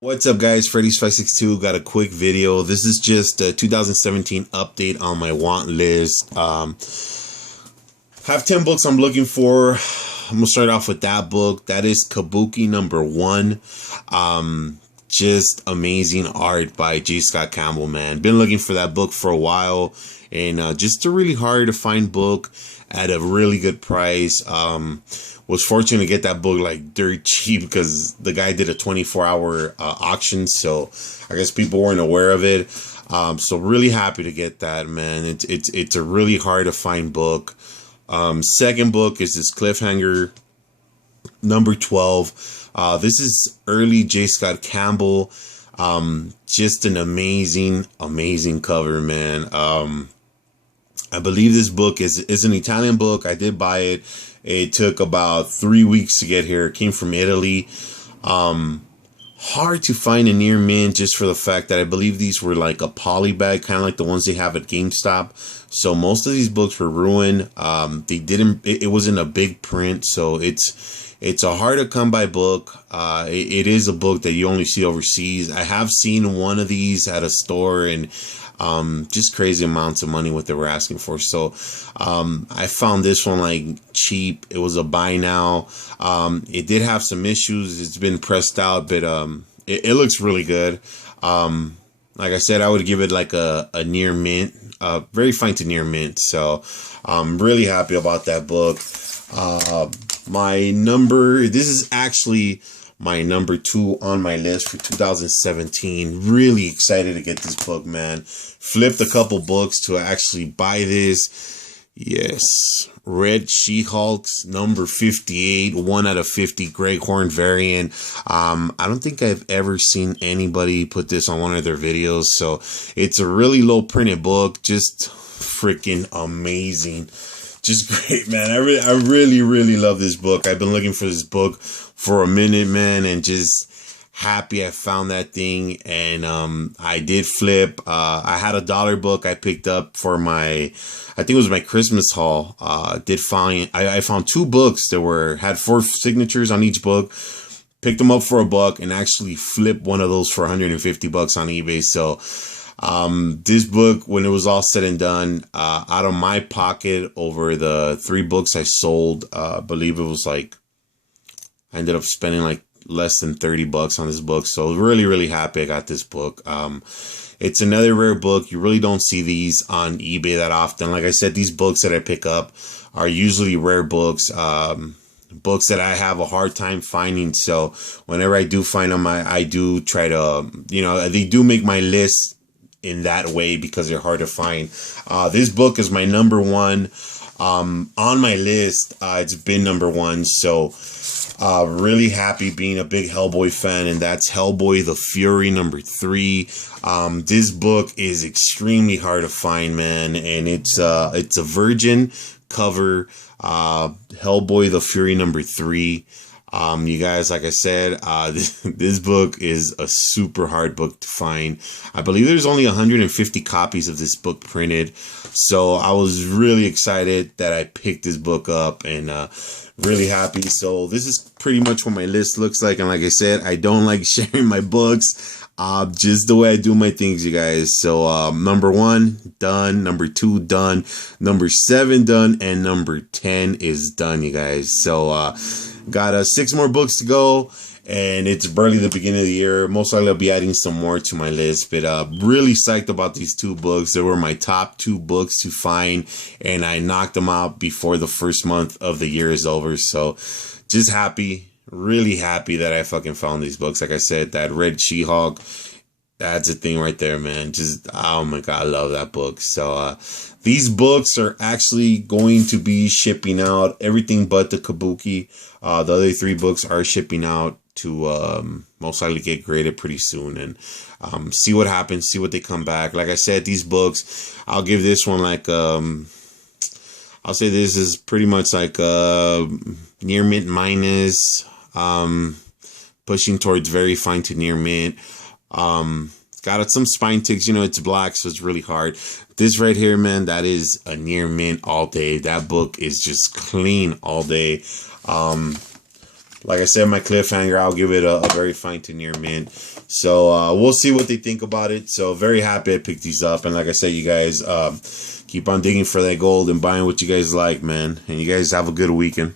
What's up, guys? Freddy's562 got a quick video. This is just a 2017 update on my want list. Have 10 books I'm looking for. I'm gonna start off with that book. That is Kabuki #1. Just amazing art by J. Scott Campbell, man. Been looking for that book for a while, and just a really hard to find book at a really good price. Was fortunate to get that book like dirt cheap because the guy did a 24-hour auction, so I guess people weren't aware of it. So really happy to get that, man. It's a really hard to find book. Second book is this Cliffhanger #12. This is early J. Scott Campbell. Just an amazing cover, man. I believe this book is an Italian book. I did buy it. It took about 3 weeks to get here. It came from Italy. Hard to find a near mint just for the fact that I believe these were like a poly bag, kind of like the ones they have at GameStop. So most of these books were ruined. They didn't. It wasn't a big print, so it's a hard to come by book. It is a book that you only see overseas. I have seen one of these at a store, and just crazy amounts of money what they were asking for. So I found this one like cheap. It was a buy now. It did have some issues. It's been pressed out, but it looks really good. Like I said, I would give it like a near mint, very fine to near mint. So I'm really happy about that book. This is actually my #2 on my list for 2017. Really excited to get this book, man. Flipped a couple books to actually buy this. Yes, Red She-Hulk's #58, 1 out of 50, Greg Horn variant. I don't think I've ever seen anybody put this on one of their videos. So it's a really low printed book. Just freaking amazing. Just great, man. I really love this book. I've been looking for this book for a minute, man, and just happy I found that thing. And I did flip. I had a dollar book I picked up for I think it was my Christmas haul. I found 2 books that had 4 signatures on each book. Picked them up for $1 and actually flipped one of those for $150 on eBay. So this book, when it was all said and done, out of my pocket over the 3 books I sold, I believe it was like, I ended up spending like less than $30 on this book. So really happy I got this book. It's another rare book. You really don't see these on eBay that often. Like I said, these books that I pick up are usually rare books, books that I have a hard time finding. So whenever I do find them, I do try to, they do make my list in that way because they're hard to find. This book is my #1 on my list. It's been #1, so really happy being a big Hellboy fan, and that's Hellboy the Fury #3. This book is extremely hard to find, man, and it's a virgin cover. Hellboy the Fury #3. You guys, like I said, this book is a super hard book to find. I believe there's only 150 copies of this book printed. So I was really excited that I picked this book up, and really happy. So this is pretty much what my list looks like. And like I said, I don't like sharing my books, just the way I do my things, you guys. So #1 done, #2 done, #7 done, and #10 is done, you guys. So got 6 more books to go, and it's barely the beginning of the year. Most likely I'll be adding some more to my list, but really psyched about these 2 books. They were my top 2 books to find, and I knocked them out before the first month of the year is over. So just happy, really happy that I fucking found these books. Like I said, that Red She-Hulk, that's a thing right there, man. Just, oh my God, I love that book. So these books are actually going to be shipping out, everything but the Kabuki. The other 3 books are shipping out to most likely get graded pretty soon, and see what happens, see what they come back. Like I said, these books, I'll give this one like, I'll say this is pretty much like near mint minus, pushing towards very fine to near mint. Got some spine ticks, it's black, so it's really hard. This right here, man, that is a near mint all day. That book is just clean all day. Like I said, my cliffhanger, I'll give it a very fine to near mint. So we'll see what they think about it. So very happy I picked these up. And like I said, you guys keep on digging for that gold and buying what you guys like, man. And you guys have a good weekend.